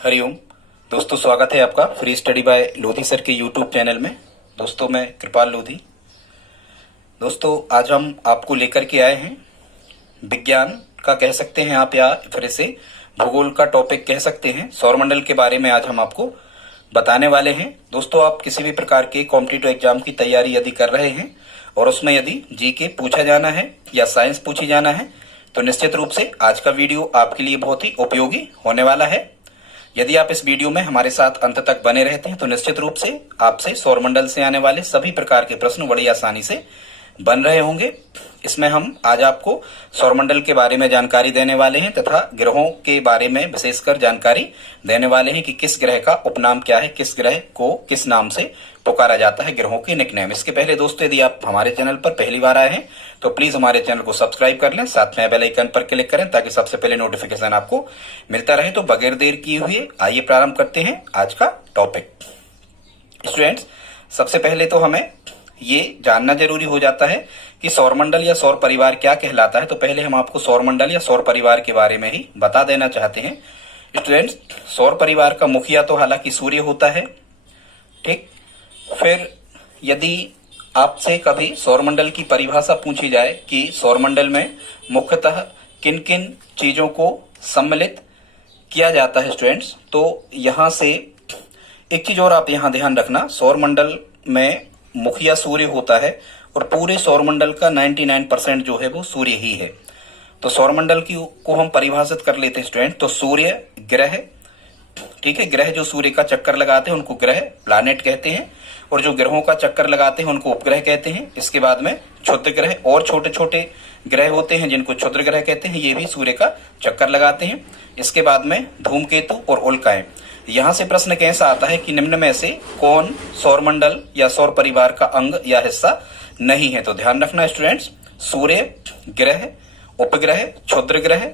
हरिओम दोस्तों, स्वागत है आपका free study bye Lodhi sir के यूट्यूब चैनल में। दोस्तों मैं कृपाल लोधी। दोस्तों आज हम आपको लेकर के आए हैं विज्ञान का कह सकते हैं आप, या फिर इसे भूगोल का टॉपिक कह सकते हैं। सौरमंडल के बारे में आज हम आपको बताने वाले हैं। दोस्तों आप किसी भी प्रकार के कॉम्पिटिटिव एग्जाम की तैयारी यदि कर रहे हैं और उसमें यदि जीके पूछा जाना है या साइंस पूछी जाना है तो निश्चित रूप से आज का वीडियो आपके लिए बहुत ही उपयोगी होने वाला है। यदि आप इस वीडियो में हमारे साथ अंत तक बने रहते हैं तो निश्चित रूप से आपसे सौरमंडल से आने वाले सभी प्रकार के प्रश्न बड़ी आसानी से बन रहे होंगे। इसमें हम आज आपको सौरमंडल के बारे में जानकारी देने वाले हैं तथा ग्रहों के बारे में विशेषकर जानकारी देने वाले हैं कि किस ग्रह का उपनाम क्या है, किस ग्रह को किस नाम से पुकारा जाता है, ग्रहों की निकनेम। इसके पहले दोस्तों यदि आप हमारे चैनल पर पहली बार आए हैं तो प्लीज हमारे चैनल को सब्सक्राइब कर लें, साथ में बेल आइकन पर क्लिक करें ताकि सबसे पहले नोटिफिकेशन आपको मिलता रहे। तो बगैर देर किए हुए आइए प्रारंभ करते हैं आज का टॉपिक। स्टूडेंट्स सबसे पहले तो हमें ये जानना जरूरी हो जाता है कि सौरमंडल या सौर परिवार क्या कहलाता है। तो पहले हम आपको सौरमंडल या सौर परिवार के बारे में ही बता देना चाहते हैं। स्टूडेंट्स सौर परिवार का मुखिया तो हालांकि सूर्य होता है, ठीक। फिर यदि आपसे कभी सौरमंडल की परिभाषा पूछी जाए कि सौरमंडल में मुख्यतः किन किन चीजों को सम्मिलित किया जाता है स्टूडेंट्स, तो यहां से एक चीज और आप यहां ध्यान रखना, सौरमंडल में मुखिया सूर्य होता है और पूरे सौरमंडल का 99% जो है वो सूर्य ही है। तो सौरमंडल की को हम परिभाषित कर लेते हैं स्टूडेंट। तो सूर्य ग्रह, ठीक है, ग्रह जो सूर्य का चक्कर लगाते हैं उनको ग्रह प्लैनेट कहते हैं, और जो ग्रहों का चक्कर लगाते हैं उनको उपग्रह कहते हैं। इसके बाद में क्षुद्र ग्रह और छोटे छोटे ग्रह होते हैं जिनको क्षुद्र ग्रह कहते हैं, ये भी सूर्य का चक्कर लगाते हैं। इसके बाद में धूमकेतु और उल्काएं। यहां से प्रश्न कैसा आता है कि निम्न में से कौन सौरमंडल या सौर परिवार का अंग या हिस्सा नहीं है। तो ध्यान रखना स्टूडेंट्स, सूर्य ग्रह, उपग्रह, क्षुद्र ग्रह,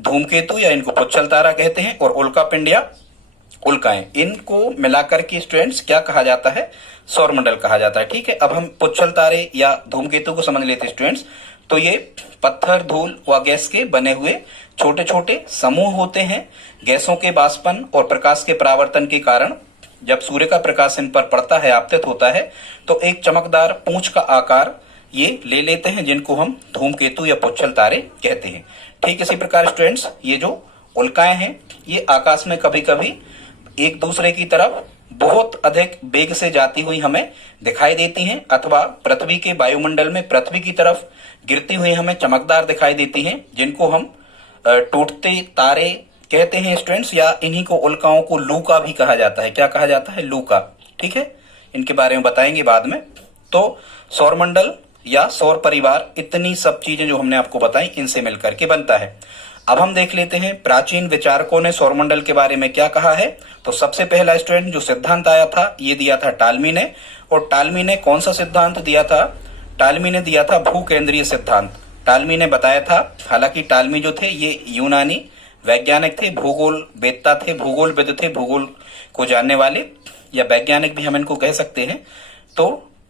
धूमकेतु या इनको पुच्छल तारा कहते हैं, और उल्का पिंड या उल्काएं, इनको मिलाकर के स्टूडेंट्स क्या कहा जाता है, सौरमंडल कहा जाता है। ठीक है, अब हम पुच्छल तारे या धूमकेतु को समझ लेते हैं स्टूडेंट्स। तो ये पत्थर, धूल व गैस के बने हुए छोटे छोटे समूह होते हैं। गैसों के वाष्पन और प्रकाश के परावर्तन के कारण जब सूर्य का प्रकाश इन पर पड़ता है, आपतित होता है, तो एक चमकदार पूंछ का आकार ये ले लेते हैं जिनको हम धूमकेतु या पुच्छल तारे कहते हैं। ठीक इसी प्रकार स्टूडेंट्स ये जो उल्काएं हैं ये आकाश में कभी कभी एक दूसरे की तरफ बहुत अधिक वेग से जाती हुई हमें दिखाई देती हैं, अथवा पृथ्वी के वायुमंडल में पृथ्वी की तरफ गिरती हुई हमें चमकदार दिखाई देती हैं, जिनको हम टूटते तारे कहते हैं स्टूडेंट्स, या इन्हीं को उल्काओं को लूका भी कहा जाता है। क्या कहा जाता है, लूका। ठीक है, इनके बारे में बताएंगे बाद में। तो सौरमंडल या सौर परिवार, इतनी सब चीजें जो हमने आपको बताई इनसे मिलकर के बनता है। अब हम देख लेते हैं प्राचीन विचारकों ने सौरमंडल के बारे में क्या कहा है। तो सबसे पहला स्टूडेंट जो सिद्धांत आया था ये दिया था टालमी ने, और टालमी ने कौन सा सिद्धांत दिया था, टालमी ने दिया था भूकेंद्रीय सिद्धांत। टालमी ने बताया था, हालांकि टालमी जो थे ये यूनानी वैज्ञानिक थे, भूगोल वेत्ता थे, भूगोलविद थे, भूगोल को जानने वाले, या वैज्ञानिक भी हम इनको कह सकते हैं। तो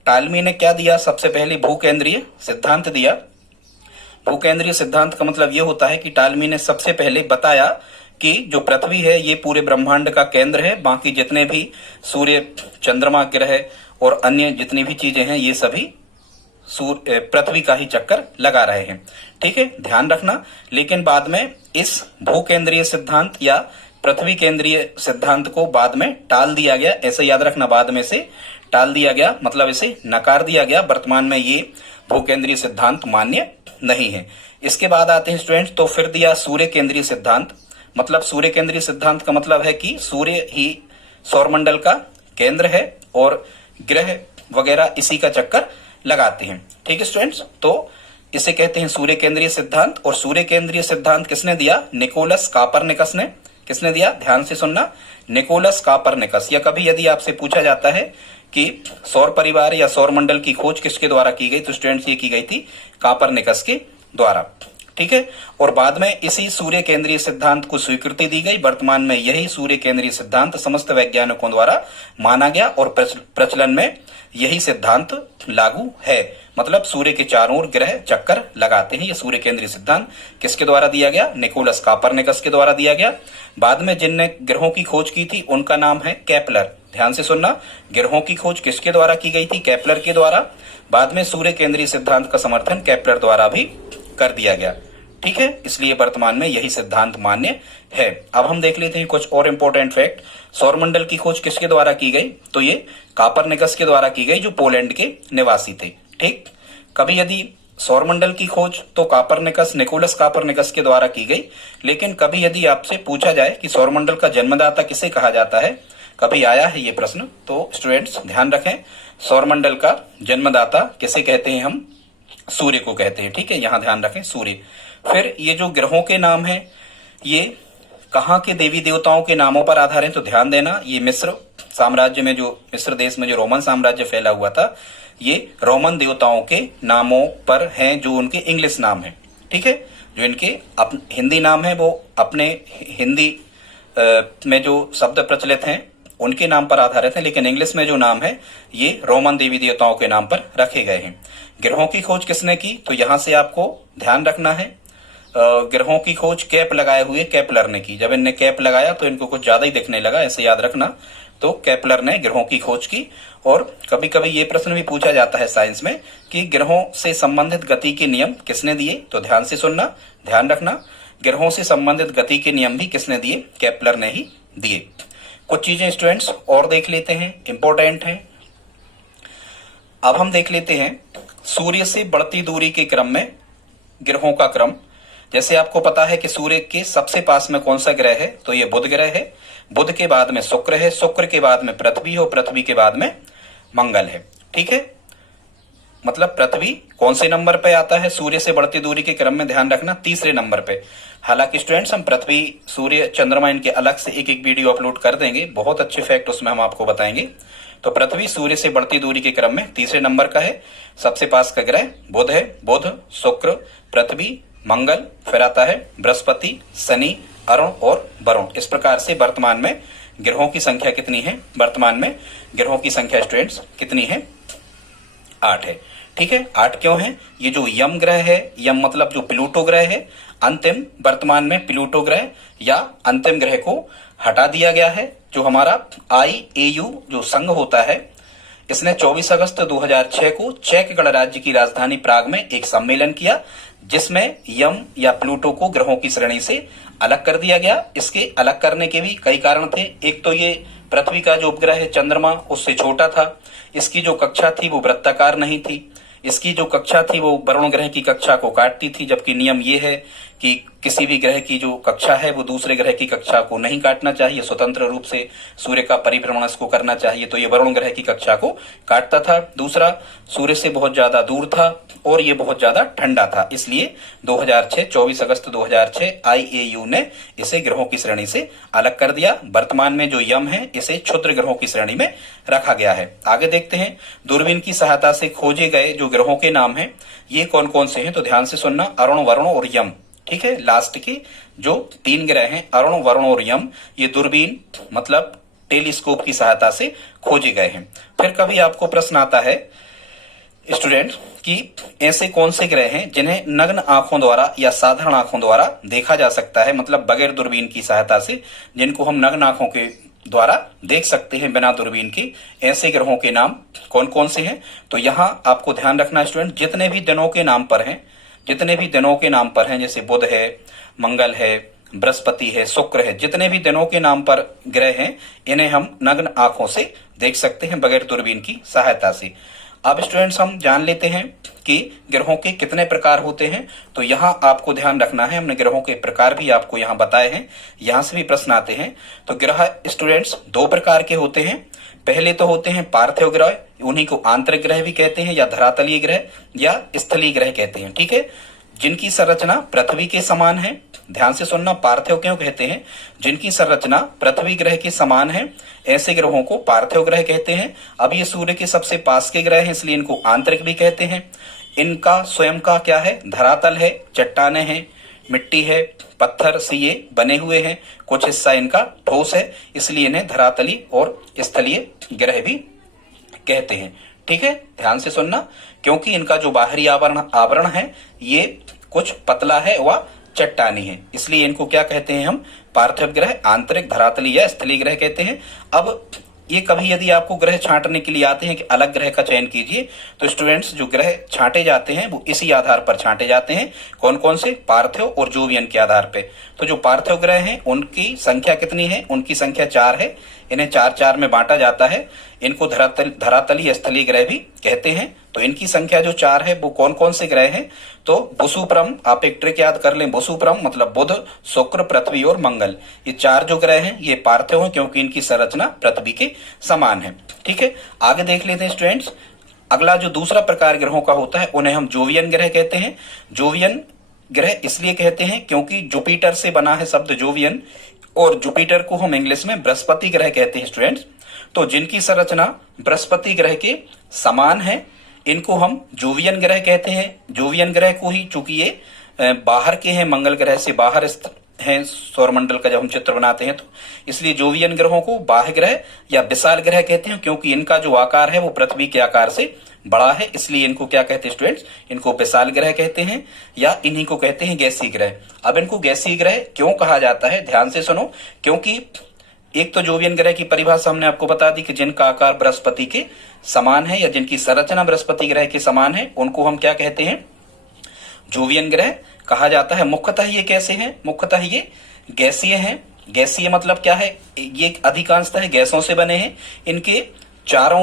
टालमी ने क्या दिया, सबसे पहले भूकेंद्रीय सिद्धांत दिया। भूकेंद्रीय सिद्धांत का मतलब ये होता है कि टालमी ने सबसे पहले बताया कि जो पृथ्वी है ये पूरे ब्रह्मांड का केंद्र है, बाकी जितने भी सूर्य, चंद्रमा, ग्रह और अन्य जितनी भी चीजें हैं ये सभी पृथ्वी का ही चक्कर लगा रहे हैं। ठीक है, ध्यान रखना। लेकिन बाद में इस भूकेंद्रीय सिद्धांत या पृथ्वी केंद्रीय सिद्धांत को बाद में टाल दिया गया। ऐसे याद रखना, बाद में से टाल दिया गया, मतलब इसे नकार दिया गया। वर्तमान में ये भूकेंद्रीय सिद्धांत मान्य नहीं है। इसके बाद आते हैं स्टूडेंट्स, तो फिर दिया सूर्य केंद्रीय सिद्धांत। मतलब सूर्य केंद्रीय सिद्धांत का मतलब है कि सूर्य ही सौरमंडल का केंद्र है और ग्रह वगैरह इसी का चक्कर लगाते हैं। ठीक है स्टूडेंट्स, तो इसे कहते हैं सूर्य केंद्रीय सिद्धांत। और सूर्य केंद्रीय सिद्धांत किसने दिया, निकोलस कापरनिकस ने। किसने दिया, ध्यान से सुनना, निकोलस कापरनिकस। या कभी यदि आपसे पूछा जाता है कि सौर परिवार या सौरमंडल की खोज किसके द्वारा की गई, तो स्टूडेंट्स ये की गई थी कापरनिकस के द्वारा। ठीक है, और बाद में इसी सूर्य केंद्रीय सिद्धांत को स्वीकृति दी गई। वर्तमान में यही सूर्य केंद्रीय सिद्धांत समस्त वैज्ञानिकों द्वारा माना गया और प्रचलन में यही सिद्धांत लागू है। मतलब सूर्य के चारों ओर ग्रह चक्कर लगाते हैं। ये सूर्य केंद्रीय सिद्धांत किसके द्वारा दिया गया? निकोलस कोपरनिकस के द्वारा दिया गया। बाद में जिनने ग्रहों की खोज की थी उनका नाम है केपलर। ध्यान से सुनना, ग्रहों की खोज किसके द्वारा की गई थी? केपलर के द्वारा। बाद में सूर्य केंद्रीय सिद्धांत का समर्थन केपलर द्वारा भी कर दिया गया। ठीक है, इसलिए वर्तमान में यही सिद्धांत मान्य है। अब हम देख लेते हैं कुछ और इंपॉर्टेंट फैक्ट। सौरमंडल की खोज किसके द्वारा की गई? तो ये कोपरनिकस के द्वारा की गई, जो पोलैंड के निवासी थे। ठीक, कभी यदि सौरमंडल की खोज तो कोपरनिकस, निकोलस कोपरनिकस के द्वारा की गई। लेकिन कभी यदि आपसे पूछा जाए कि सौरमंडल का जन्मदाता किसे कहा जाता है, कभी आया है ये प्रश्न, तो स्टूडेंट्स ध्यान रखें, सौरमंडल का जन्मदाता किसे कहते हैं? हम सूर्य को कहते हैं। ठीक है, यहां ध्यान रखें, सूर्य। फिर ये जो ग्रहों के नाम हैं ये कहाँ के देवी देवताओं के नामों पर आधारित? तो ध्यान देना, ये मिस्र साम्राज्य में, जो मिस्र देश में जो रोमन साम्राज्य फैला हुआ था, ये रोमन देवताओं के नामों पर हैं, जो उनके इंग्लिश नाम है। ठीक है, जो इनके हिंदी नाम है वो अपने हिंदी में जो शब्द प्रचलित हैं उनके नाम पर आधारित है, लेकिन इंग्लिश में जो नाम है ये रोमन देवी देवताओं के नाम पर रखे गए हैं। ग्रहों की खोज किसने की? तो यहां से आपको ध्यान रखना है, ग्रहों की खोज कैप लगाए हुए केपलर ने की। जब इनने कैप लगाया तो इनको कुछ ज्यादा ही दिखने लगा, ऐसे याद रखना। तो केपलर ने ग्रहों की खोज की। और कभी कभी ये प्रश्न भी पूछा जाता है साइंस में कि ग्रहों से संबंधित गति के नियम किसने दिए? तो ध्यान से सुनना, ध्यान रखना, ग्रहों से संबंधित गति के नियम भी किसने दिए? केपलर ने ही दिए। कुछ चीजें स्टूडेंट्स और देख लेते हैं, इंपॉर्टेंट हैं। अब हम देख लेते हैं सूर्य से बढ़ती दूरी के क्रम में ग्रहों का क्रम। जैसे आपको पता है कि सूर्य के सबसे पास में कौन सा ग्रह है? तो ये बुध ग्रह है। बुध के बाद में शुक्र है, शुक्र के बाद में पृथ्वी है और पृथ्वी के बाद में मंगल है। ठीक है, मतलब पृथ्वी कौन से नंबर पे आता है सूर्य से बढ़ती दूरी के क्रम में? ध्यान रखना, तीसरे नंबर पे। हालांकि स्टूडेंट्स हम पृथ्वी, सूर्य, चंद्रमा इनके अलग से एक एक वीडियो अपलोड कर देंगे, बहुत अच्छे फैक्ट उसमें हम आपको बताएंगे। तो पृथ्वी सूर्य से बढ़ती दूरी के क्रम में तीसरे नंबर का है। सबसे पास का ग्रह बुध है। बुध, शुक्र, पृथ्वी, मंगल, फिर आता है बृहस्पति, शनि, अरुण और वरुण। इस प्रकार से वर्तमान में ग्रहों की संख्या कितनी है? वर्तमान में ग्रहों की संख्या स्टूडेंट्स कितनी है? 8 है। ठीक है, 8 क्यों है? ये जो यम ग्रह है, यम मतलब जो प्लूटो ग्रह है, अंतिम वर्तमान में प्लूटो ग्रह या अंतिम ग्रह को हटा दिया गया है। जो हमारा IAU जो संघ होता है, इसने 24 अगस्त 2006 को चेक गणराज्य की राजधानी प्राग में एक सम्मेलन किया, जिसमें यम या प्लूटो को ग्रहों की श्रेणी से अलग कर दिया गया। इसके अलग करने के भी कई कारण थे। एक तो ये पृथ्वी का जो उपग्रह है चंद्रमा उससे छोटा था, इसकी जो कक्षा थी वो वृत्ताकार नहीं थी, इसकी जो कक्षा थी वो वरुण ग्रह की कक्षा को काटती थी, जबकि नियम ये है कि किसी भी ग्रह की जो कक्षा है वो दूसरे ग्रह की कक्षा को नहीं काटना चाहिए, स्वतंत्र रूप से सूर्य का परिभ्रमण इसको करना चाहिए। तो ये वरुण ग्रह की कक्षा को काटता था। दूसरा, सूर्य से बहुत ज्यादा दूर था और ये बहुत ज्यादा ठंडा था, इसलिए 24 अगस्त 2006 IAU ने इसे ग्रहों की श्रेणी से अलग कर दिया। वर्तमान में जो यम है इसे क्षुद्र ग्रहों की श्रेणी में रखा गया है। आगे देखते हैं, दूरबीन की सहायता से खोजे गए जो ग्रहों के नाम हैं ये कौन कौन से हैं? तो ध्यान से सुनना, अरुण, वरुण और यम। ठीक है, लास्ट के जो 3 ग्रह हैं अरुण, वरुण और यम, ये दूरबीन मतलब टेलीस्कोप की सहायता से खोजे गए हैं। फिर कभी आपको प्रश्न आता है स्टूडेंट कि ऐसे कौन से ग्रह हैं जिन्हें नग्न आंखों द्वारा या साधारण आंखों द्वारा देखा जा सकता है, मतलब बगैर दूरबीन की सहायता से, जिनको हम नग्न आंखों के द्वारा देख सकते हैं बिना दूरबीन के। ऐसे ग्रहों के नाम कौन कौन से हैं? तो यहाँ आपको ध्यान रखना स्टूडेंट, जितने भी दिनों के नाम पर हैं, जितने भी दिनों के नाम पर हैं, जैसे बुध है, मंगल है, बृहस्पति है, शुक्र है, जितने भी दिनों के नाम पर ग्रह हैं इन्हें हम नग्न आंखों से देख सकते हैं बगैर दूरबीन की सहायता से। अब स्टूडेंट्स हम जान लेते हैं कि ग्रहों के कितने प्रकार होते हैं। तो यहाँ आपको ध्यान रखना है, हमने ग्रहों के प्रकार भी आपको यहाँ बताए हैं, यहाँ से भी प्रश्न आते हैं। तो ग्रह स्टूडेंट्स 2 प्रकार के होते हैं। पहले तो होते हैं पार्थिव ग्रह, उन्हीं को आंतरिक ग्रह भी कहते हैं या धरातलीय ग्रह या स्थलीय ग्रह कहते हैं। ठीक है, जिनकी संरचना पृथ्वी के समान है। ध्यान से सुनना, पार्थिव क्यों कहते हैं? जिनकी संरचना पृथ्वी ग्रह के समान है, ऐसे ग्रहों को पार्थिव ग्रह कहते हैं। अब ये सूर्य के सबसे पास के ग्रह हैं, इसलिए इनको आंतरिक भी कहते हैं। इनका स्वयं का क्या है? धरातल है, चट्टाने हैं, मिट्टी है, पत्थर से ये बने हुए हैं, कुछ हिस्सा इनका ठोस है, इसलिए इन्हें धरातली और स्थलीय ग्रह भी कहते हैं। ठीक है, ध्यान से सुनना, क्योंकि इनका जो बाहरी आवरण आवरण है ये कुछ पतला है व चट्टानी है, इसलिए इनको क्या कहते हैं हम, पार्थिव ग्रह, आंतरिक, धरातली या स्थलीय ग्रह कहते हैं। अब ये कभी यदि आपको ग्रह छांटने के लिए आते हैं कि अलग ग्रह का चयन कीजिए, तो स्टूडेंट्स जो ग्रह छांटे जाते हैं वो इसी आधार पर छांटे जाते हैं, कौन कौन से, पार्थिव और जोवियन के आधार पे। तो जो पार्थिव ग्रह हैं उनकी संख्या कितनी है, उनकी संख्या 4 है, इन्हें 4-4 में बांटा जाता है। इनको धरातलीय स्थलीय ग्रह भी कहते हैं। तो इनकी संख्या जो 4 है वो कौन कौन से ग्रह हैं, तो बुसुप्रम, आप एक ट्रिक याद कर लें, बुसुप्रम मतलब बुध, शुक्र, पृथ्वी और मंगल, ये 4 जो ग्रह हैं ये पार्थिव हैं क्योंकि इनकी संरचना पृथ्वी के समान है। ठीक है, आगे देख लेते हैं स्टूडेंट्स। अगला जो दूसरा प्रकार ग्रहों का होता है उन्हें हम जोवियन ग्रह कहते हैं। जोवियन ग्रह इसलिए कहते हैं क्योंकि जुपिटर से बना है शब्द जोवियन, और जुपिटर को हम इंग्लिश में बृहस्पति ग्रह कहते हैं स्टूडेंट्स। तो जिनकी संरचना बृहस्पति ग्रह के समान है इनको हम जोवियन ग्रह कहते हैं। जोवियन ग्रह को ही, चूंकि ये बाहर के हैं, मंगल ग्रह से बाहर हैं सौरमंडल का जब हम चित्र बनाते हैं, तो इसलिए जोवियन ग्रहों को बाह्य ग्रह या विशाल ग्रह कहते हैं, क्योंकि इनका जो आकार है वो पृथ्वी के आकार से बड़ा है, इसलिए इनको क्या कहते हैं स्टूडेंट्स, इनको विशाल ग्रह कहते हैं, या इन्हीं को कहते हैं गैसीय ग्रह। अब इनको गैसीय ग्रह क्यों कहा जाता है, ध्यान से सुनो, क्योंकि एक तो जोवियन ग्रह की परिभाषा हमने आपको बता दी कि जिनका आकार बृहस्पति के समान है या जिनकी संरचना बृहस्पति ग्रह के समान है उनको हम क्या कहते हैं, जोवियन ग्रह कहा जाता है। मुख्यतः ये कैसे हैं, मुख्यतः ये गैसीय हैं। गैसीय मतलब क्या है, ये अधिकांशतः गैसों से बने हैं। इनके चारों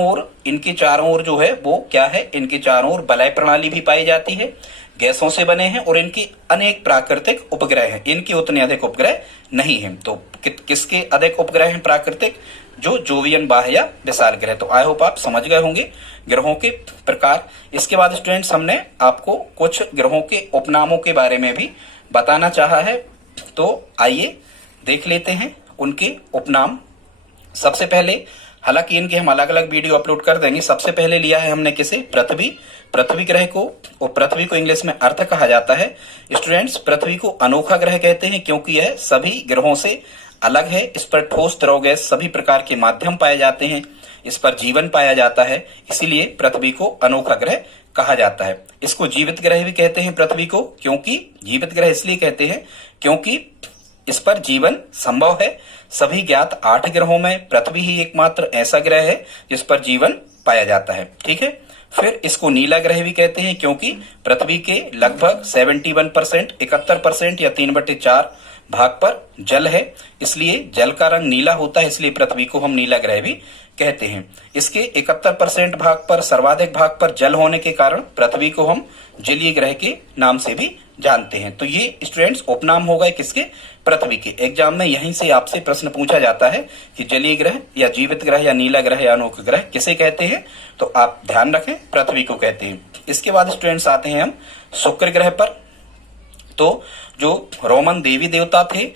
ओर जो है वो क्या है, इनके चारों ओर वलय प्रणाली भी पाई जाती है, गैसों से बने हैं, और इनके अनेक प्राकृतिक उपग्रह हैं। इनके उतने अधिक उपग्रह नहीं हैं। तो किसके अधिक उपग्रह हैं प्राकृतिक, जो जोवियन, बाह्य या विशाल ग्रह। तो आई होप आप समझ गए होंगे ग्रहों के प्रकार। इसके बाद स्टूडेंट्स हमने आपको कुछ ग्रहों के उपनामों के बारे में भी बताना चाहा है, तो आइए देख लेते हैं उनके उपनाम। सबसे पहले, हालांकि इनके हम अलग अलग वीडियो अपलोड कर देंगे, सबसे पहले लिया है हमने किसे, पृथ्वी ग्रह को, और पृथ्वी को इंग्लिश में अर्थ कहा जाता है। स्टूडेंट्स पृथ्वी को अनोखा ग्रह कहते हैं क्योंकि यह सभी ग्रहों से अलग है। इस पर ठोस, द्रव, गैस सभी प्रकार के माध्यम पाए जाते हैं, इस पर जीवन पाया जाता है, इसीलिए पृथ्वी को अनोखा ग्रह कहा जाता है। इसको जीवित ग्रह भी कहते हैं पृथ्वी को, क्योंकि जीवित ग्रह इसलिए कहते हैं क्योंकि इस पर जीवन संभव है। सभी ज्ञात 8 ग्रहों में पृथ्वी ही एकमात्र ऐसा ग्रह है जिस पर जीवन पाया जाता है। ठीक है, फिर इसको नीला ग्रह भी कहते हैं क्योंकि पृथ्वी के लगभग 71%, 71% या 3/4 भाग पर जल है, इसलिए जल का रंग नीला होता है, इसलिए पृथ्वी को हम नीला ग्रह भी कहते हैं। इसके 71% भाग पर, सर्वाधिक भाग पर जल होने के कारण पृथ्वी को हम जलीय ग्रह के नाम से भी जानते हैं। तो ये स्टूडेंट्स उपनाम हो गए किसके, पृथ्वी के। एग्जाम में यहीं से आपसे प्रश्न पूछा जाता है कि जलीय ग्रह या जीवित ग्रह या नीला ग्रह या अनोखा ग्रह किसे कहते हैं, तो आप ध्यान रखें पृथ्वी को कहते हैं। इसके बाद स्टूडेंट्स आते हैं हम शुक्र ग्रह पर। तो जो रोमन देवी देवता थे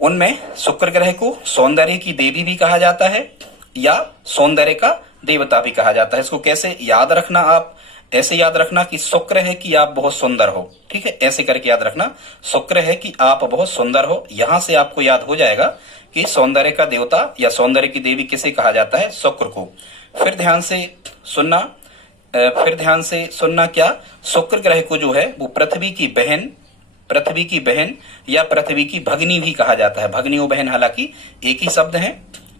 उनमें शुक्र ग्रह को सौंदर्य की देवी भी कहा जाता है या सौंदर्य का देवता भी कहा जाता है। इसको कैसे याद रखना, आप ऐसे याद रखना कि शुक्र है कि आप बहुत सुंदर हो। ठीक है, ऐसे करके याद रखना, शुक्र है कि आप बहुत सुंदर हो। यहां से आपको याद हो जाएगा कि सौंदर्य का देवता या सौंदर्य की देवी किसे कहा जाता है, शुक्र को। फिर ध्यान से सुनना क्या, शुक्र ग्रह को जो है वो पृथ्वी की बहन या पृथ्वी की भगनी भी कहा जाता है। भगनी और बहन हालांकि एक ही शब्द है।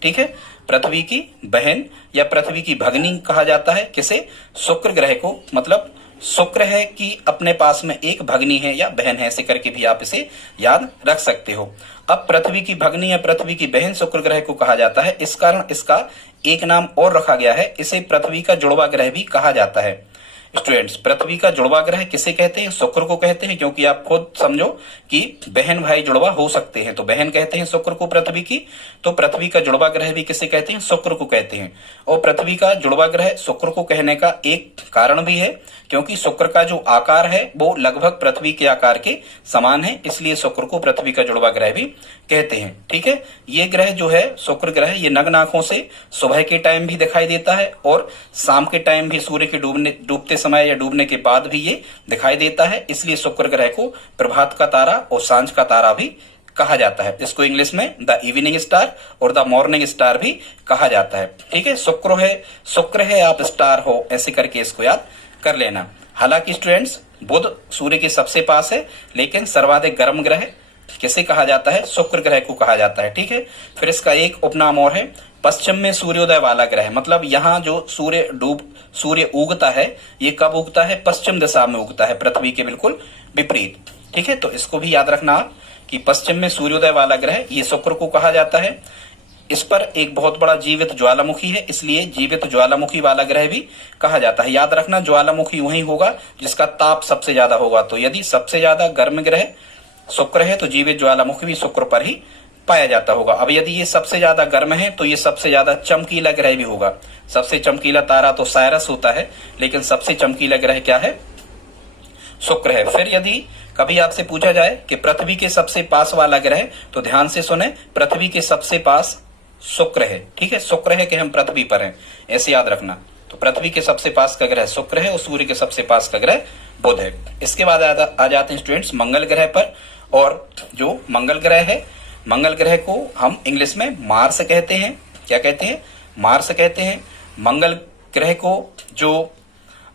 ठीक है, पृथ्वी की बहन या पृथ्वी की भगनी कहा जाता है किसे, शुक्र ग्रह को। मतलब शुक्र है कि अपने पास में एक भगनी है या बहन है, ऐसे करके भी आप इसे याद रख सकते हो। अब पृथ्वी की भगनी या पृथ्वी की बहन शुक्र ग्रह को कहा जाता है, इस कारण इसका एक नाम और रखा गया है, इसे पृथ्वी का जुड़वा ग्रह भी कहा जाता है। स्टूडेंट्स पृथ्वी का जुड़वा ग्रह किसे कहते हैं, शुक्र को कहते हैं, क्योंकि आप खुद समझो कि बहन भाई जुड़वा हो सकते हैं, तो बहन कहते हैं शुक्र को पृथ्वी की। तो पृथ्वी का जुड़वा ग्रह भी किसे कहते हैं, शुक्र को कहते हैं। और पृथ्वी का जुड़वा ग्रह शुक्र को कहने का एक कारण भी है, क्योंकि शुक्र का जो आकार है वो लगभग पृथ्वी के आकार के समान है, इसलिए शुक्र को पृथ्वी का जुड़वा ग्रह भी कहते हैं। ठीक है, ये ग्रह जो है शुक्र ग्रह, ये नग्न आंखों से सुबह के टाइम भी दिखाई देता है और शाम के टाइम भी, सूर्य के डूबते समय या डूबने के बाद भी ये दिखाई देता है, इसलिए शुक्र ग्रह को प्रभात का तारा और सांझ का तारा भी कहा जाता है। इसको इंग्लिश में द इवनिंग स्टार और द मॉर्निंग स्टार भी कहा जाता है। ठीक है, शुक्र है आप स्टार हो, ऐसे करके इसको याद कर लेना। हालांकि स्टूडेंट्स बुध सूर्य के सबसे पास है, लेकिन सर्वाधिक गर्म ग्रह किसे कहा जाता है? शुक्र ग्रह को कहा जाता है। ठीक है, फिर इसका एक उपनाम और है, पश्चिम में सूर्योदय वाला ग्रह। मतलब यहाँ जो सूर्य उगता है, ये कब उगता है? पश्चिम दिशा में उगता है, पृथ्वी के बिल्कुल विपरीत। ठीक है, तो इसको भी याद रखना आप कि पश्चिम में सूर्योदय वाला ग्रह ये शुक्र को कहा जाता है। इस पर एक बहुत बड़ा जीवित ज्वालामुखी है, इसलिए जीवित ज्वालामुखी वाला ग्रह भी कहा जाता है। याद रखना, ज्वालामुखी वही होगा जिसका ताप सबसे ज्यादा होगा। तो यदि सबसे ज्यादा गर्म ग्रह शुक्र है तो जीवित ज्वालामुखी भी शुक्र पर ही पाया जाता होगा। अब यदि ये सबसे ज्यादा गर्म है तो ये सबसे ज्यादा चमकीला ग्रह भी होगा। सबसे चमकीला तारा तो साइरस होता है, लेकिन सबसे चमकीला ग्रह क्या है? शुक्र है। फिर यदि कभी आपसे पूछा जाए कि पृथ्वी के सबसे पास वाला ग्रह, तो ध्यान से सुने, पृथ्वी के सबसे पास शुक्र है। ठीक है, शुक्र है कि हम पृथ्वी पर हैं, ऐसे याद रखना। तो पृथ्वी के सबसे पास का ग्रह शुक्र है और सूर्य के सबसे पास का ग्रह बुध है। इसके बाद आ जाते हैं स्टूडेंट्स मंगल ग्रह पर। और जो मंगल ग्रह है, मंगल ग्रह को हम इंग्लिश में मार्स कहते हैं। क्या कहते हैं? मार्स कहते हैं। मंगल ग्रह को जो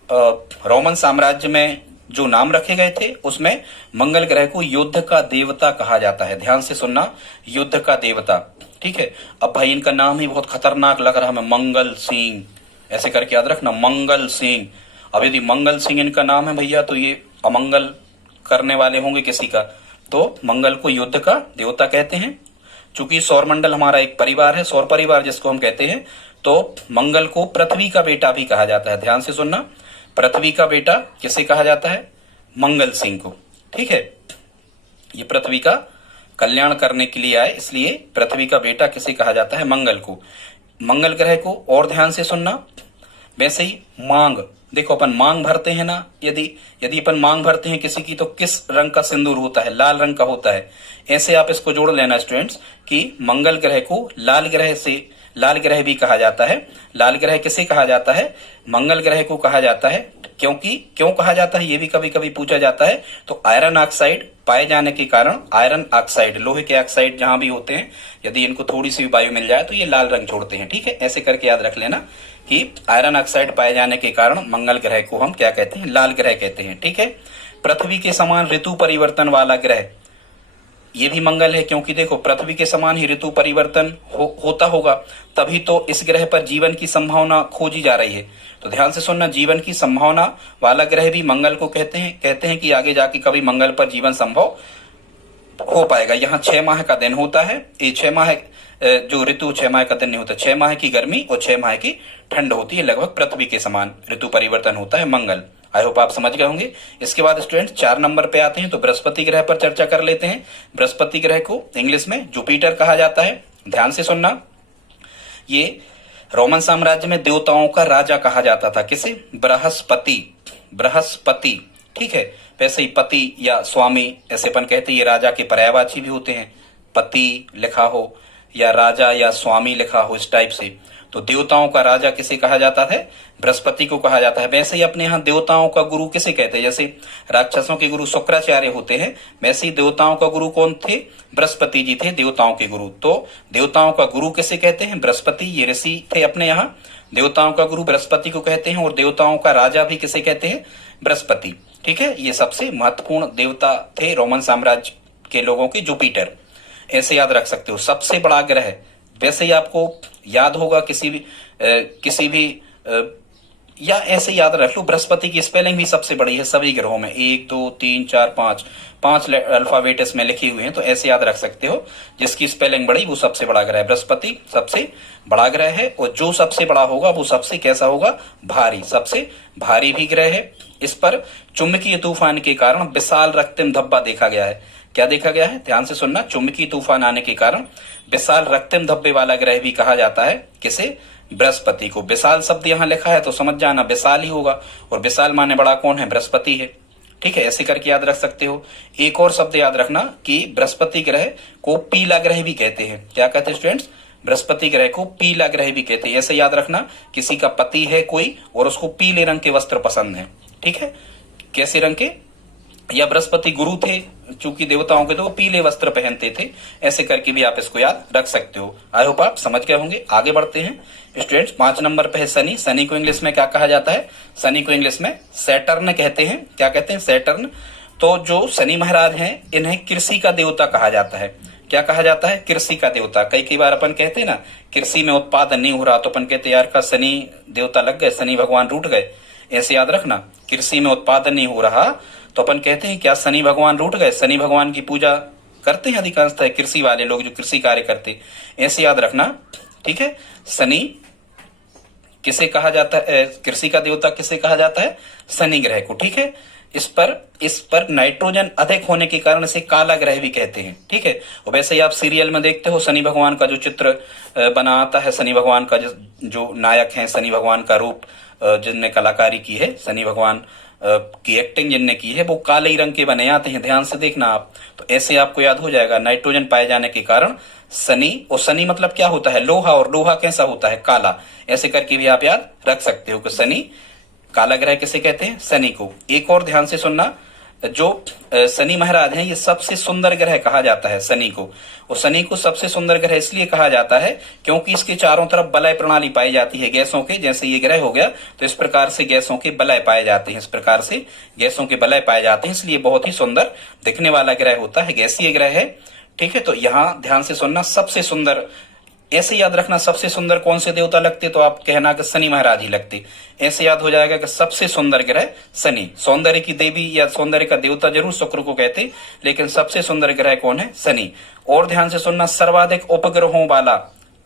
रोमन साम्राज्य में जो नाम रखे गए थे, उसमें मंगल ग्रह को युद्ध का देवता कहा जाता है। ध्यान से सुनना, युद्ध का देवता। ठीक है, अब भाई इनका नाम ही बहुत खतरनाक लग रहा है हमें, मंगल सिंह, ऐसे करके याद रखना, मंगल सिंह। अब यदि मंगल सिंह इनका नाम है भैया, तो ये अमंगल करने वाले होंगे किसी का। तो मंगल को युद्ध का देवता कहते हैं। चूंकि सौरमंडल हमारा एक परिवार है, सौर परिवार जिसको हम कहते हैं, तो मंगल को पृथ्वी का बेटा भी कहा जाता है। ध्यान से सुनना, पृथ्वी का बेटा किसे कहा जाता है? मंगल सिंह को। ठीक है, ये पृथ्वी का कल्याण करने के लिए आए, इसलिए पृथ्वी का बेटा किसे कहा जाता है? मंगल को। मंगल ग्रह को और ध्यान से सुनना। वैसे ही मांग, देखो अपन मांग भरते हैं ना, यदि अपन मांग भरते हैं किसी की, तो किस रंग का सिंदूर होता है? लाल रंग का होता है। ऐसे आप इसको जोड़ लेना स्टूडेंट्स कि मंगल ग्रह को लाल ग्रह भी कहा जाता है। लाल ग्रह किसे कहा जाता है? मंगल ग्रह को कहा जाता है। क्यों कहा जाता है, ये भी कभी कभी पूछा जाता है। तो आयरन ऑक्साइड पाए जाने के कारण, आयरन ऑक्साइड, लोहे के ऑक्साइड जहां भी होते हैं, यदि इनको थोड़ी सी वायु मिल जाए तो ये लाल रंग छोड़ते हैं। ठीक है, ऐसे करके याद रख लेना कि आयरन ऑक्साइड पाए जाने के कारण मंगल ग्रह को हम क्या कहते हैं? लाल ग्रह कहते हैं। ठीक है, पृथ्वी के समान ऋतु परिवर्तन वाला ग्रह ये भी मंगल है, क्योंकि देखो पृथ्वी के समान ही ऋतु परिवर्तन होता होगा, तभी तो इस ग्रह पर जीवन की संभावना खोजी जा रही है। तो ध्यान से सुनना, जीवन की संभावना वाला ग्रह भी मंगल को कहते हैं कि आगे जाके कभी मंगल पर जीवन संभव हो पाएगा। यहाँ 6 माह का दिन होता है। ये 6 माह जो ऋतु 6 माह का दिन नहीं होता, 6 माह की गर्मी और 6 माह की ठंड होती है। लगभग पृथ्वी के समान ऋतु परिवर्तन होता है मंगल। आई होप आप समझ गए होंगे। इसके बाद स्टूडेंट 4 नंबर पे आते हैं, तो बृहस्पति ग्रह पर चर्चा कर लेते हैं। बृहस्पति ग्रह को इंग्लिश में जुपिटर कहा जाता है। ध्यान से सुनना, ये रोमन साम्राज्य में देवताओं का राजा कहा जाता था। किसे? बृहस्पति। ठीक है, वैसे ही पति या स्वामी ऐसे अपन कहते हैं, ये राजा के पर्यायवाची भी होते हैं। पति लिखा हो या राजा या स्वामी लिखा हो, इस टाइप से। तो देवताओं का राजा किसे कहा जाता है? बृहस्पति को कहा जाता है। वैसे ही अपने यहाँ देवताओं का गुरु किसे कहते हैं? जैसे राक्षसों के गुरु शुक्राचार्य होते हैं, वैसे ही देवताओं का गुरु कौन थे? बृहस्पति जी थे देवताओं के गुरु। तो देवताओं का गुरु किसे कहते हैं? बृहस्पति। ये ऋषि थे अपने यहाँ, देवताओं का गुरु बृहस्पति को कहते हैं। और देवताओं का राजा भी किसे कहते हैं? बृहस्पति। ठीक है, ये सबसे महत्वपूर्ण देवता थे रोमन साम्राज्य के लोगों के, जुपिटर। ऐसे याद रख सकते हो, सबसे बड़ा ग्रह। वैसे ही आपको याद होगा किसी भी या ऐसे याद रख लो, बृहस्पति की स्पेलिंग भी सबसे बड़ी है सभी ग्रहों में। 1 2 3 4 5 अल्फाबेट इसमें लिखे हुए हैं, तो ऐसे याद रख सकते हो। जिसकी स्पेलिंग बड़ी वो सबसे बड़ा ग्रह है। बृहस्पति सबसे बड़ा ग्रह है, और जो सबसे बड़ा होगा वो सबसे कैसा होगा? भारी। सबसे भारी भी ग्रह है। इस पर चुंबकीय तूफान के कारण विशाल रक्तम धब्बा देखा गया है। क्या देखा गया है? ध्यान से सुनना, चुंबकीय तूफान आने के कारण विशाल रक्तम धब्बे वाला ग्रह भी कहा जाता है। किसे? बृहस्पति को। विशाल शब्द यहाँ लिखा है तो समझ जाना विशाल ही होगा, और विशाल माने बड़ा कौन है? बृहस्पति है। ठीक है, ऐसे करके याद रख सकते हो। एक और शब्द याद रखना कि बृहस्पति ग्रह को पीला ग्रह भी कहते हैं। क्या कहते हैं स्टूडेंट्स? बृहस्पति ग्रह को पीला ग्रह भी कहते हैं। ऐसे याद रखना, किसी का पति है कोई और उसको पीले रंग के वस्त्र पसंद है। ठीक है, कैसे रंग के? या बृहस्पति गुरु थे चूंकि देवताओं के, तो वो पीले वस्त्र पहनते थे। ऐसे करके भी आप इसको याद रख सकते हो। आई होप आप समझ गए होंगे। आगे बढ़ते हैं स्टूडेंट्स। 5 नंबर पे है शनि। शनि को इंग्लिश में क्या कहा जाता है? शनि को इंग्लिश में सैटर्न कहते हैं। क्या कहते हैं? सैटर्न। तो जो शनि महाराज हैं इन्हें कृषि का देवता कहा जाता है। क्या कहा जाता है? कृषि का देवता। कई बार अपन कहते हैं ना कृषि में उत्पादन नहीं हो रहा, तो अपन कहते यार का शनि देवता लग गए, शनि भगवान रूठ गए। ऐसे याद रखना, कृषि में उत्पादन नहीं हो रहा तो अपन कहते हैं क्या शनि भगवान रूठ गए। शनि भगवान की पूजा करते हैं अधिकांशतः कृषि वाले लोग, जो कृषि कार्य करते। ऐसे याद रखना, ठीक है। शनि किसे कहा जाता है? कृषि का देवता किसे कहा जाता है? शनि ग्रह को, ठीक है। इस पर नाइट्रोजन अधिक होने के कारण इसे काला ग्रह भी कहते हैं, ठीक है। और वैसे ही आप सीरियल में देखते हो शनि भगवान का जो चित्र बना आता है, शनि भगवान का जो नायक है, शनि भगवान का रूप जिनने कलाकारी की है, शनि भगवान की एक्टिंग जिनने की है, वो काले ही रंग के बने आते हैं। ध्यान से देखना आप, तो ऐसे आपको याद हो जाएगा। नाइट्रोजन पाए जाने के कारण शनि, और शनि मतलब क्या होता है? लोहा। और लोहा कैसा होता है? काला। ऐसे करके भी आप याद रख सकते हो कि शनि काला ग्रह किसे कहते हैं? शनि को। एक और ध्यान से सुनना, जो शनि महाराज हैं ये सबसे सुंदर ग्रह कहा जाता है शनि को। और शनि को सबसे सुंदर ग्रह इसलिए कहा जाता है क्योंकि इसके चारों तरफ बलय प्रणाली पाई जाती है गैसों के। जैसे ये ग्रह हो गया तो इस प्रकार से गैसों के बलय पाए जाते हैं, इस प्रकार से गैसों के बलय पाए जाते हैं, इसलिए बहुत ही सुंदर दिखने वाला ग्रह होता है, गैसीय ग्रह है, ठीक है। तो यहाँ ध्यान से सुनना, सबसे सुंदर, ऐसे याद रखना, सबसे सुंदर कौन से देवता लगते? तो आप कहना कि शनि महाराज ही लगते। ऐसे याद हो जाएगा कि सबसे सुंदर ग्रह शनि। सौंदर्य की देवी या सौंदर्य का देवता जरूर शुक्र को कहते, लेकिन सबसे सुंदर ग्रह कौन है? शनि। और ध्यान से सुनना, सर्वाधिक उपग्रहों वाला,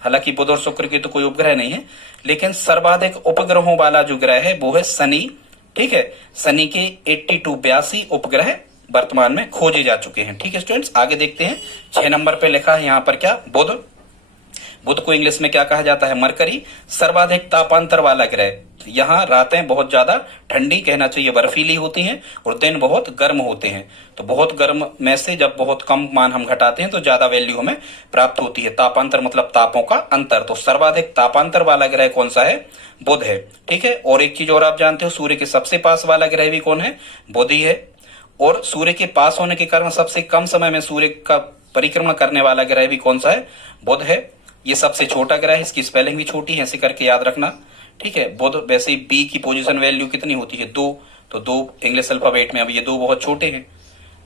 हालांकि बुध और शुक्र की तो कोई उपग्रह नहीं है, लेकिन सर्वाधिक उपग्रहों वाला जो ग्रह है वो है शनि, ठीक है। शनि के 82 उपग्रह वर्तमान में खोजे जा चुके हैं, ठीक है स्टूडेंट्स। आगे देखते हैं। 6 नंबर पे लिखा है यहाँ पर क्या? बुध। बुध को इंग्लिश में क्या कहा जाता है? मरकरी। सर्वाधिक तापांतर वाला ग्रह। यहाँ रातें बहुत ज्यादा ठंडी, कहना चाहिए बर्फीली होती हैं, और दिन बहुत गर्म होते हैं। तो बहुत गर्म में से जब बहुत कम मान हम घटाते हैं तो ज्यादा वैल्यू हमें प्राप्त होती है। तापांतर मतलब तापों का अंतर। तो सर्वाधिक तापांतर वाला ग्रह कौन सा है? बुध है, ठीक है। और एक चीज और आप जानते हो, सूर्य के सबसे पास वाला ग्रह भी कौन है? बुध ही है। और सूर्य के पास होने के कारण सबसे कम समय में सूर्य का परिक्रमा करने वाला ग्रह भी कौन सा है? बुध है। ये सबसे छोटा ग्रह है, इसकी स्पेलिंग भी छोटी है, ऐसे करके याद रखना, ठीक है। बुध। वैसे ही बी की पोजीशन वैल्यू कितनी होती है? 2। तो 2 इंग्लिश अल्फाबेट में, अब ये 2 बहुत छोटे हैं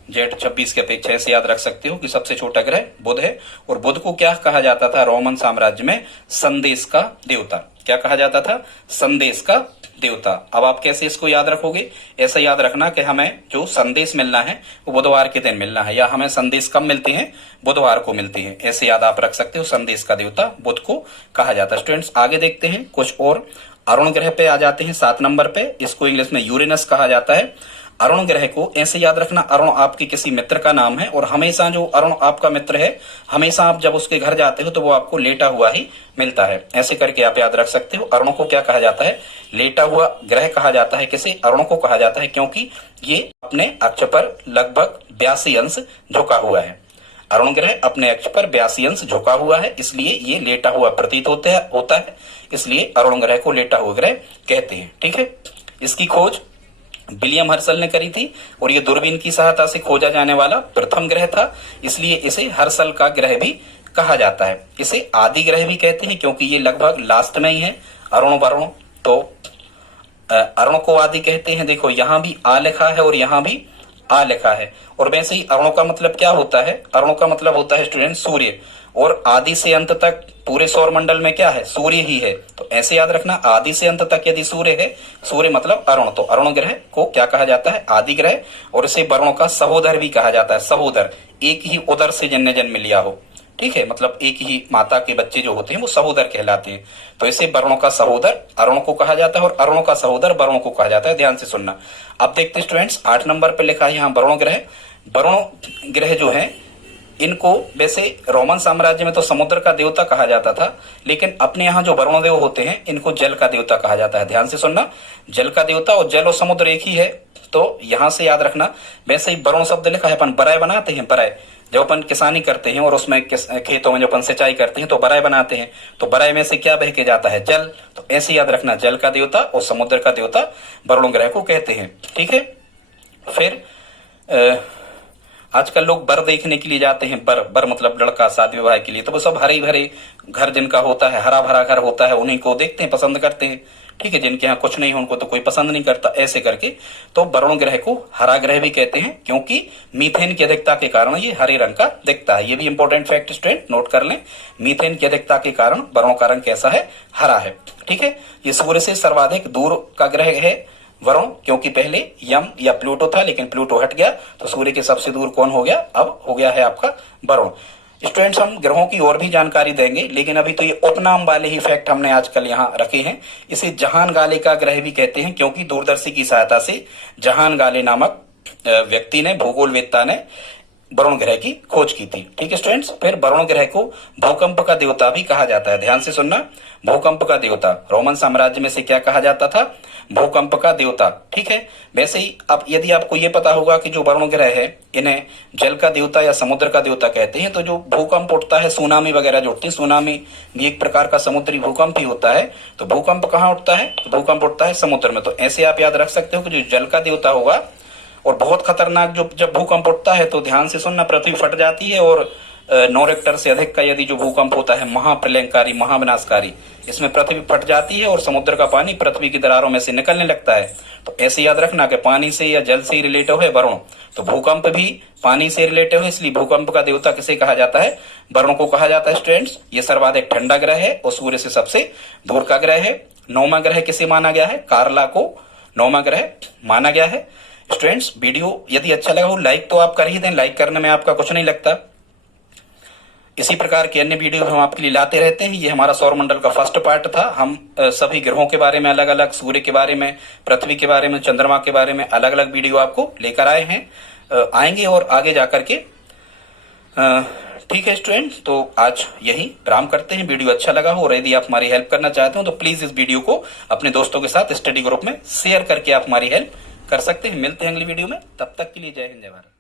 जेड 26 की अपेक्षा। ऐसे याद रख सकते हो कि सबसे छोटा ग्रह बुध है। और बुध को क्या कहा जाता था रोमन साम्राज्य में? संदेश का देवता। क्या कहा जाता था? संदेश का देवता। अब आप कैसे इसको याद रखोगे? ऐसा याद रखना कि हमें जो संदेश मिलना है वो बुधवार के दिन मिलना है, या हमें संदेश कब मिलते हैं? बुधवार को मिलते हैं। ऐसे याद आप रख सकते हो, संदेश का देवता बुध को कहा जाता है। स्टूडेंट्स आगे देखते हैं कुछ और। अरुण ग्रह पे आ जाते हैं 7 नंबर पे। इसको इंग्लिश में यूरेनस कहा जाता है। अरुण ग्रह को ऐसे याद रखना, अरुण आपके किसी मित्र का नाम है, और हमेशा जो अरुण आपका मित्र है, हमेशा आप जब उसके घर जाते हो तो वो आपको लेटा हुआ ही मिलता है। ऐसे करके आप याद रख सकते हो। अरुण को क्या कहा जाता है? लेटा हुआ ग्रह कहा जाता है। किसे? अरुण को कहा जाता है, क्योंकि ये अपने अक्ष पर लगभग 82 अंश झुका हुआ है। अरुण ग्रह अपने अक्ष पर 82 अंश झुका हुआ है, इसलिए ये लेटा हुआ प्रतीत होता है, इसलिए अरुण ग्रह को लेटा हुआ ग्रह कहते हैं, ठीक है। इसकी खोज विलियम हर्शल ने करी थी, और ये दूरबीन की सहायता से खोजा जाने वाला प्रथम ग्रह था, इसलिए इसे हर्शल का ग्रह भी कहा जाता है। इसे आदि ग्रह भी कहते हैं, क्योंकि ये लगभग लास्ट में ही है। अरुण वरुण, तो अरुण को आदि कहते हैं। देखो यहाँ भी आ लिखा है और यहाँ भी आ लिखा है। और वैसे ही अरुण का मतलब क्या होता है? अरुण का मतलब होता है स्टूडेंट सूर्य, और आदि से अंत तक पूरे सौर मंडल में क्या है? सूर्य ही है। तो ऐसे याद रखना, आदि से अंत तक यदि सूर्य है, सूर्य मतलब अरुण, तो अरुण ग्रह को क्या कहा जाता है? आदि ग्रह। और इसे वरुण का सहोदर भी कहा जाता है। सहोदर, एक ही उदर से जिनने जन्म लिया हो, ठीक है, मतलब एक ही माता के बच्चे जो होते हैं वो सहोदर कहलाते हैं। तो इसे वरुण का सहोदर अरुण को कहा जाता है, और अरुण का सहोदर वरुण को कहा जाता है। ध्यान से सुनना। अब देखते स्टूडेंट्स 8 नंबर पे लिखा है यहाँ वरुण ग्रह। वरुण ग्रह जो है, इनको वैसे रोमन साम्राज्य में तो समुद्र का देवता कहा जाता था, लेकिन अपने यहाँ जो वरुण देव होते हैं इनको जल का देवता कहा जाता है। ध्यान से सुनना, जल का देवता, और जल और समुद्र एक ही है, तो यहाँ से याद रखना। वैसे ही वरुण शब्द लिखा है, अपन बराय बनाते हैं, बराय जब अपन किसानी करते हैं और उसमें खेतों में जो अपन सिंचाई करते हैं तो बराय बनाते हैं, तो बराय में से क्या बह के जाता है? जल। तो ऐसे याद रखना, जल का देवता और समुद्र का देवता वरुण ग्रह को कहते हैं, ठीक है। फिर आजकल लोग बर देखने के लिए जाते हैं, बर मतलब लड़का शादी विवाह के लिए, तो वो सब हरे भरे घर जिनका होता है, हरा भरा घर होता है, उन्हीं को देखते हैं, पसंद करते हैं। ठीक है, जिनके यहाँ कुछ नहीं है उनको तो कोई पसंद नहीं करता, ऐसे करके। तो वरुण ग्रह को हरा ग्रह भी कहते हैं, क्योंकि मीथेन की अधिकता के कारण ये हरे रंग का दिखता है। ये भी इंपॉर्टेंट फैक्ट स्टूडेंट नोट कर लें, मीथेन की अधिकता के कारण वरुण का रंग कैसा है, हरा है। ठीक है, ये सूर्य से सर्वाधिक दूर का ग्रह है वरुण, क्योंकि पहले यम या प्लूटो था, लेकिन प्लूटो हट गया, तो सूर्य के सबसे दूर कौन हो गया, अब हो गया है आपका वरुण। स्टूडेंट्स, हम ग्रहों की और भी जानकारी देंगे, लेकिन अभी तो ये उपनाम वाले ही फैक्ट हमने आजकल यहाँ रखे हैं। इसे जहान गाले का ग्रह भी कहते हैं, क्योंकि दूरदर्शी की सहायता से जहान गाले नामक व्यक्ति ने, भूगोलवेत्ता ने वरुण ग्रह की खोज की थी। ठीक है स्टूडेंट्स, फिर वरुण ग्रह को भूकंप का देवता भी कहा जाता है। ध्यान से सुनना, भूकंप का देवता, रोमन साम्राज्य में से क्या कहा जाता था, भूकंप का देवता। ठीक है, वैसे ही अब यदि आपको ये पता होगा कि जो वरुण ग्रह है इन्हें जल का देवता या समुद्र का देवता कहते हैं, तो जो भूकंप उठता है, सुनामी वगैरह जो उठती है, सुनामी भी एक प्रकार का समुद्री भूकंप ही होता है। तो भूकंप कहाँ उठता है, तो भूकंप उठता है समुद्र में। तो ऐसे आप याद रख सकते हो कि जो जल का देवता होगा, और बहुत खतरनाक जो जब भूकंप उठता है तो ध्यान से सुनना, पृथ्वी फट जाती है, और 9 रिक्टर से अधिक का यदि जो भूकंप होता है, महाप्रलयंकारी, महाविनाशकारी, इसमें पृथ्वी फट जाती है और समुद्र का पानी पृथ्वी की दरारों में से निकलने लगता है। तो ऐसे याद रखना कि पानी से या जल से रिलेटिव है वरुण, तो भूकंप भी पानी से रिलेटिव है, इसलिए भूकंप का देवता किसे कहा जाता है, वरुण को कहा जाता है। स्टूडेंट्स, ये सर्वाधिक ठंडा ग्रह है और सूर्य से सबसे दूर का ग्रह है। 9वां ग्रह किसे माना गया है, कार्ला को 9वां ग्रह माना गया है। स्टूडेंट्स, वीडियो यदि अच्छा लगा हो लाइक तो आप कर ही दें, लाइक करने में आपका कुछ नहीं लगता। इसी प्रकार के अन्य वीडियो हम आपके लिए लाते रहते हैं। ये हमारा सौर मंडल का फर्स्ट पार्ट था। हम सभी ग्रहों के बारे में अलग अलग, सूर्य के बारे में, पृथ्वी के बारे में, चंद्रमा के बारे में अलग अलग वीडियो आपको लेकर आए हैं, आएंगे और आगे जाकर के। ठीक है स्टूडेंट, तो आज यही विराम करते हैं। वीडियो अच्छा लगा हो और यदि आप हमारी हेल्प करना चाहते हो तो प्लीज इस वीडियो को अपने दोस्तों के साथ स्टडी ग्रुप में शेयर करके आप हमारी हेल्प कर सकते हैं। मिलते हैं अगली वीडियो में, तब तक के लिए जय हिंद, जय भारत।